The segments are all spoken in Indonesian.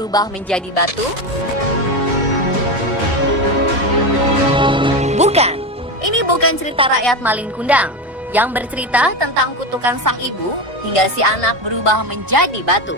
berubah menjadi batu? Bukan, ini bukan cerita rakyat Malin Kundang yang bercerita tentang kutukan sang ibu hingga si anak berubah menjadi batu.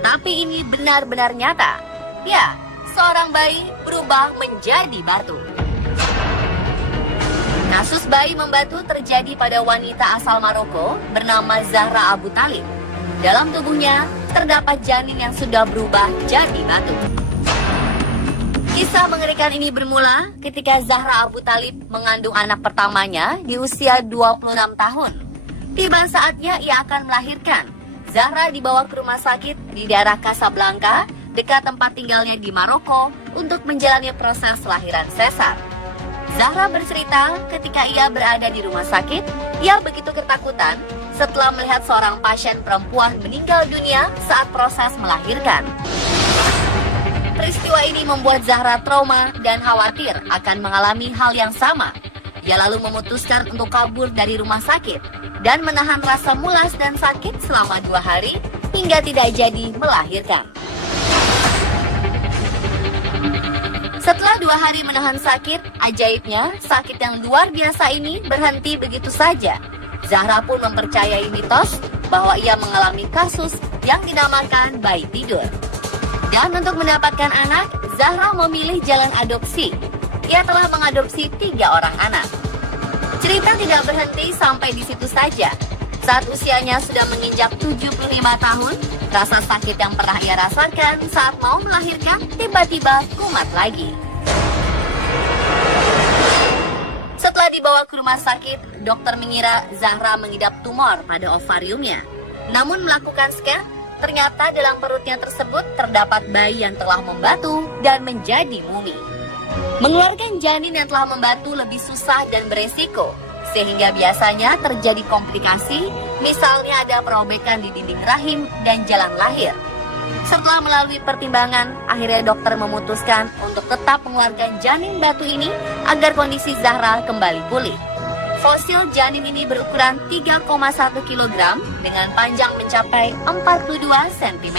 Tapi ini benar-benar nyata. Ya, seorang bayi berubah menjadi batu. Kasus bayi membatu terjadi pada wanita asal Maroko bernama Zahra Abu Talib. Dalam tubuhnya terdapat janin yang sudah berubah jadi batu. Kisah mengerikan ini bermula ketika Zahra Abu Talib mengandung anak pertamanya di usia 26 tahun. Tiba saatnya ia akan melahirkan. Zahra dibawa ke rumah sakit di daerah Casablanca, dekat tempat tinggalnya di Maroko, untuk menjalani proses lahiran sesar. Zahra bercerita ketika ia berada di rumah sakit, ia begitu ketakutan setelah melihat seorang pasien perempuan meninggal dunia saat proses melahirkan. Peristiwa ini membuat Zahra trauma dan khawatir akan mengalami hal yang sama. Ia lalu memutuskan untuk kabur dari rumah sakit dan menahan rasa mulas dan sakit selama 2 hari hingga tidak jadi melahirkan. Setelah 2 hari menahan sakit, ajaibnya sakit yang luar biasa ini berhenti begitu saja. Zahra pun mempercayai mitos bahwa ia mengalami kasus yang dinamakan bayi tidur. Dan untuk mendapatkan anak, Zahra memilih jalan adopsi. Ia telah mengadopsi 3 orang anak. Cerita tidak berhenti sampai di situ saja. Saat usianya sudah menginjak 75 tahun, rasa sakit yang pernah ia rasakan saat mau melahirkan tiba-tiba kumat lagi. Setelah dibawa ke rumah sakit, dokter mengira Zahra mengidap tumor pada ovariumnya. Namun melakukan scan, ternyata dalam perutnya tersebut terdapat bayi yang telah membatu dan menjadi mumi. Mengeluarkan janin yang telah membatu lebih susah dan beresiko, sehingga biasanya terjadi komplikasi, misalnya ada perobekan di dinding rahim dan jalan lahir. Setelah melalui pertimbangan, akhirnya dokter memutuskan untuk tetap mengeluarkan janin batu ini agar kondisi Zahra kembali pulih. Fosil janin ini berukuran 3,1 kg dengan panjang mencapai 42 cm.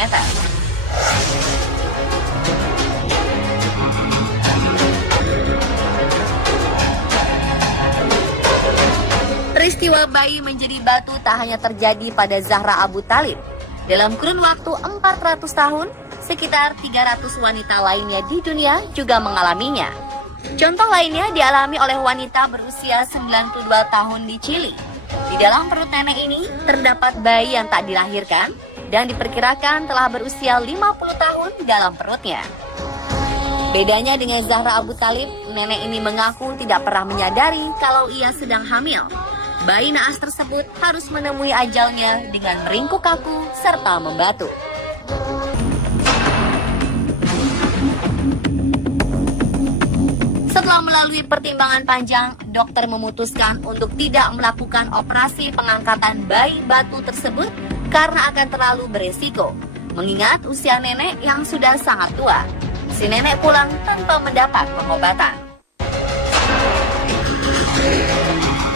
Peristiwa bayi menjadi batu tak hanya terjadi pada Zahra Abu Talib. Dalam kurun waktu 400 tahun, sekitar 300 wanita lainnya di dunia juga mengalaminya. Contoh lainnya dialami oleh wanita berusia 92 tahun di Chili. Di dalam perut nenek ini terdapat bayi yang tak dilahirkan dan diperkirakan telah berusia 50 tahun dalam perutnya. Bedanya dengan Zahra Abu Talib, nenek ini mengaku tidak pernah menyadari kalau ia sedang hamil. Bayi naas tersebut harus menemui ajalnya dengan meringkuk kaku serta membatu. Setelah melalui pertimbangan panjang, dokter memutuskan untuk tidak melakukan operasi pengangkatan bayi batu tersebut karena akan terlalu beresiko, mengingat usia nenek yang sudah sangat tua. Si nenek pulang tanpa mendapat pengobatan.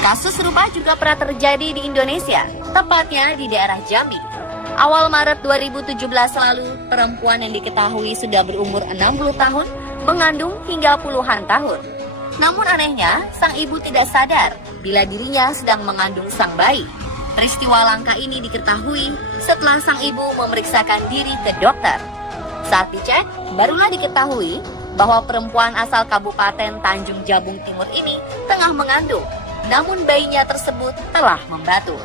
Kasus serupa juga pernah terjadi di Indonesia, tepatnya di daerah Jambi. Awal Maret 2017 lalu, perempuan yang diketahui sudah berumur 60 tahun mengandung hingga puluhan tahun. Namun anehnya, sang ibu tidak sadar bila dirinya sedang mengandung sang bayi. Peristiwa langka ini diketahui setelah sang ibu memeriksakan diri ke dokter. Saat dicek, barulah diketahui bahwa perempuan asal Kabupaten Tanjung Jabung Timur ini tengah mengandung, namun bayinya tersebut telah membatu.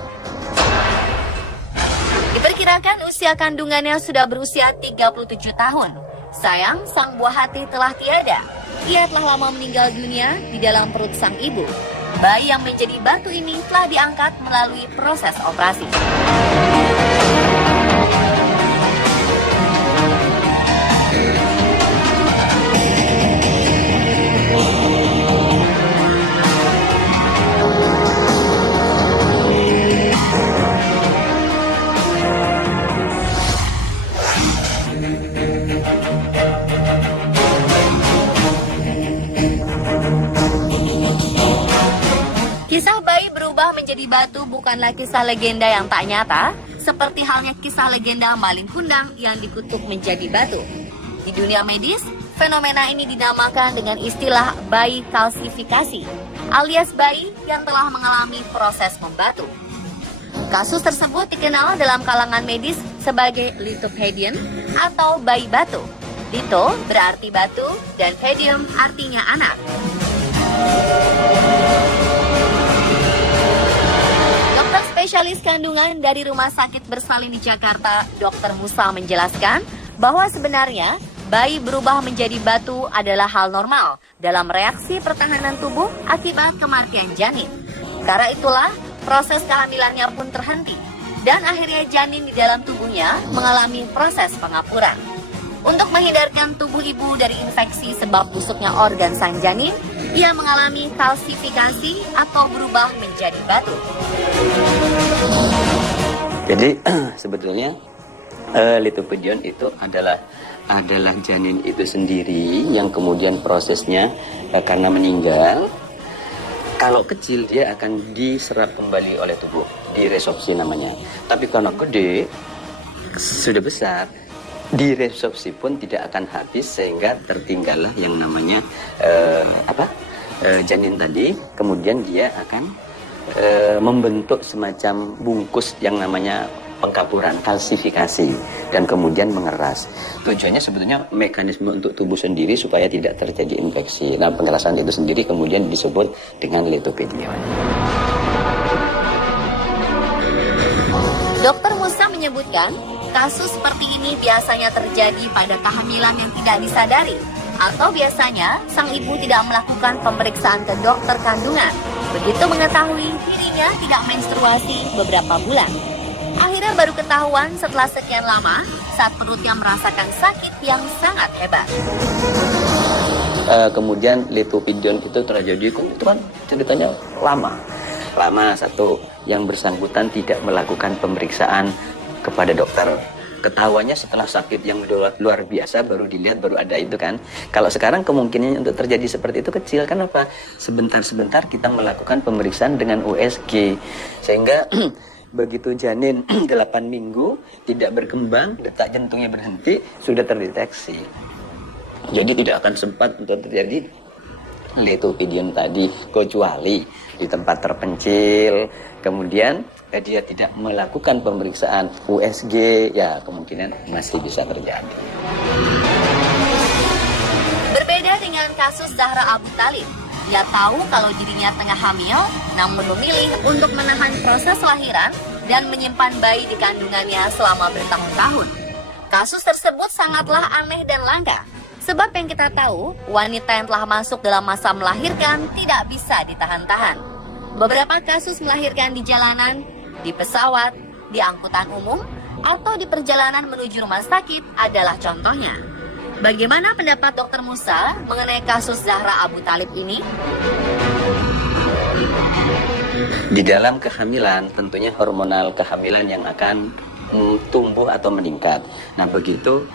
Diperkirakan usia kandungannya sudah berusia 37 tahun. Sayang, sang buah hati telah tiada. Ia telah lama meninggal dunia di dalam perut sang ibu. Bayi yang menjadi batu ini telah diangkat melalui proses operasi. Kisah bayi berubah menjadi batu bukanlah kisah legenda yang tak nyata, seperti halnya kisah legenda Malin Kundang yang dikutuk menjadi batu. Di dunia medis, fenomena ini dinamakan dengan istilah bayi kalsifikasi, alias bayi yang telah mengalami proses membatu. Kasus tersebut dikenal dalam kalangan medis sebagai lithopedion atau bayi batu. Litho berarti batu dan pedium artinya anak. Dokter spesialis kandungan dari Rumah Sakit Bersalin di Jakarta, Dr. Musa menjelaskan bahwa sebenarnya bayi berubah menjadi batu adalah hal normal dalam reaksi pertahanan tubuh akibat kematian janin. Karena itulah proses kehamilannya pun terhenti dan akhirnya janin di dalam tubuhnya mengalami proses pengapuran. Untuk menghindarkan tubuh ibu dari infeksi sebab busuknya organ sang janin, ia mengalami kalsifikasi atau berubah menjadi batu. Jadi sebetulnya lithopedion itu adalah janin itu sendiri yang kemudian prosesnya karena meninggal. Kalau kecil dia akan diserap kembali oleh tubuh, diresorpsi namanya. Tapi kalau gede, sudah besar, diresorpsi pun tidak akan habis sehingga tertinggallah yang namanya janin tadi. Kemudian dia akan membentuk semacam bungkus yang namanya pengkapuran, kalsifikasi, dan kemudian mengeras. Tujuannya sebetulnya mekanisme untuk tubuh sendiri supaya tidak terjadi infeksi. Nah, pengerasan itu sendiri kemudian disebut dengan lithopedion. Dr. Musa menyebutkan, kasus seperti ini biasanya terjadi pada kehamilan yang tidak disadari, atau biasanya sang ibu tidak melakukan pemeriksaan ke dokter kandungan. Begitu mengetahui dirinya tidak menstruasi beberapa bulan. Akhirnya baru ketahuan setelah sekian lama saat perutnya merasakan sakit yang sangat hebat. Kemudian lithopedion itu terjadi, itu kan ceritanya lama. Satu, yang bersangkutan tidak melakukan pemeriksaan kepada dokter. Ketahuannya setelah sakit yang luar biasa baru dilihat, baru ada itu kan. Kalau sekarang kemungkinannya untuk terjadi seperti itu kecil. Kenapa? Sebentar-sebentar kita melakukan pemeriksaan dengan USG sehingga begitu janin 8 minggu tidak berkembang, detak jantungnya berhenti, sudah terdeteksi. Jadi tidak akan sempat untuk terjadi lithopedion tadi, kecuali di tempat terpencil, kemudian dia tidak melakukan pemeriksaan USG, ya kemungkinan masih bisa terjadi. Berbeda dengan kasus Zahra Abu Thalib, dia tahu kalau dirinya tengah hamil, namun memilih untuk menahan proses lahiran dan menyimpan bayi di kandungannya selama bertahun-tahun. Kasus tersebut sangatlah aneh dan langka, sebab yang kita tahu, wanita yang telah masuk dalam masa melahirkan tidak bisa ditahan-tahan. Beberapa kasus melahirkan di jalanan, di pesawat, di angkutan umum, atau di perjalanan menuju rumah sakit adalah contohnya. Bagaimana pendapat Dr. Musa mengenai kasus Zahra Abu Thalib ini? Di dalam kehamilan, tentunya hormonal kehamilan yang akan tumbuh atau meningkat. Nah, begitu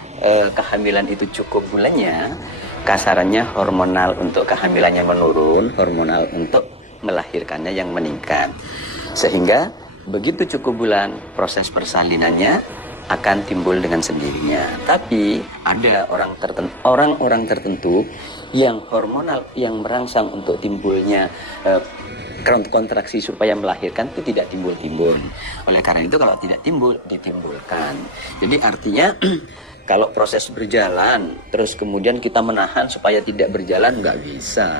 kehamilan itu cukup bulannya, kasarannya hormonal untuk kehamilannya menurun, hormonal untuk melahirkannya yang meningkat. Sehingga begitu cukup bulan, proses persalinannya akan timbul dengan sendirinya. Tapi ada orang-orang tertentu yang hormonal yang merangsang untuk timbulnya kontraksi supaya melahirkan itu tidak timbul-timbul. Oleh karena itu kalau tidak timbul, ditimbulkan. Jadi artinya kalau proses berjalan terus kemudian kita menahan supaya tidak berjalan, nggak bisa.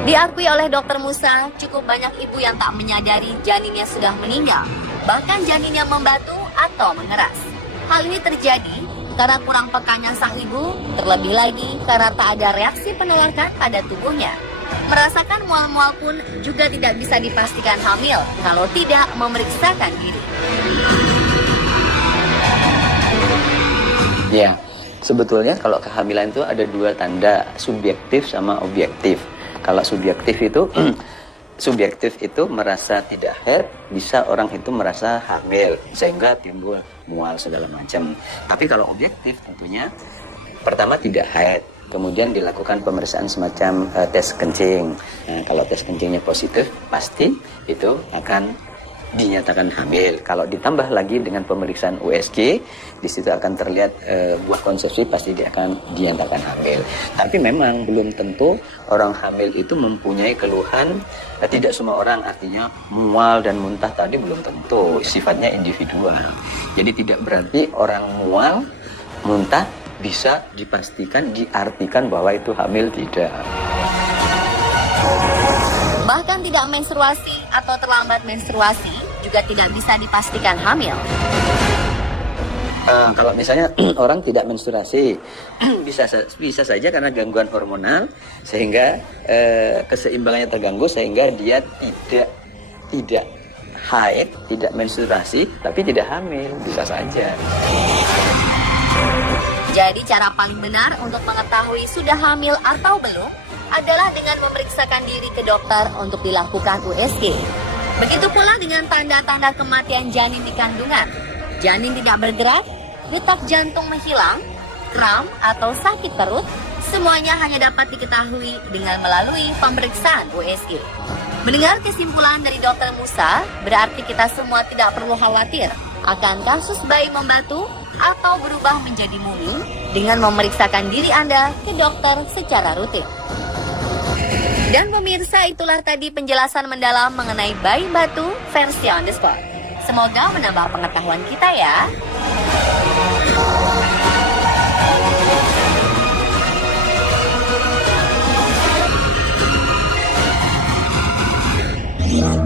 Diakui oleh Dr. Musa, cukup banyak ibu yang tak menyadari janinnya sudah meninggal, bahkan janinnya membatu atau mengeras. Hal ini terjadi karena kurang pekanya sang ibu, terlebih lagi karena tak ada reaksi penolakan pada tubuhnya. Merasakan mual-mual pun juga tidak bisa dipastikan hamil kalau tidak memeriksakan diri. Ya, sebetulnya kalau kehamilan itu ada dua tanda, subjektif sama objektif. Kalau subjektif itu merasa tidak haid, bisa orang itu merasa hamil sehingga timbul mual segala macam. Tapi kalau objektif tentunya pertama tidak haid, kemudian dilakukan pemeriksaan semacam tes kencing. Nah, kalau tes kencingnya positif, pasti itu akan dinyatakan hamil. Kalau ditambah lagi dengan pemeriksaan USG, di situ akan terlihat buah konsepsi, pasti dia akan dinyatakan hamil. Tapi memang belum tentu orang hamil itu mempunyai keluhan. Tidak semua orang, artinya mual dan muntah tadi belum tentu, sifatnya individual. Jadi tidak berarti orang mual, muntah bisa dipastikan, diartikan bahwa itu hamil, tidak. Bahkan tidak menstruasi atau terlambat menstruasi juga tidak bisa dipastikan hamil. Kalau misalnya orang tidak menstruasi, bisa saja karena gangguan hormonal, sehingga keseimbangannya terganggu, sehingga dia tidak haid, tidak menstruasi, tapi tidak hamil, bisa saja. Jadi cara paling benar untuk mengetahui sudah hamil atau belum adalah dengan memeriksakan diri ke dokter untuk dilakukan USG. Begitu pula dengan tanda-tanda kematian janin di kandungan. Janin tidak bergerak, detak jantung menghilang, kram atau sakit perut, semuanya hanya dapat diketahui dengan melalui pemeriksaan USG. Mendengar kesimpulan dari Dr. Musa, berarti kita semua tidak perlu khawatir akan kasus bayi membatu atau berubah menjadi mumi dengan memeriksakan diri Anda ke dokter secara rutin. Dan pemirsa, itulah tadi penjelasan mendalam mengenai bayi batu versi on the spot. Semoga menambah pengetahuan kita ya.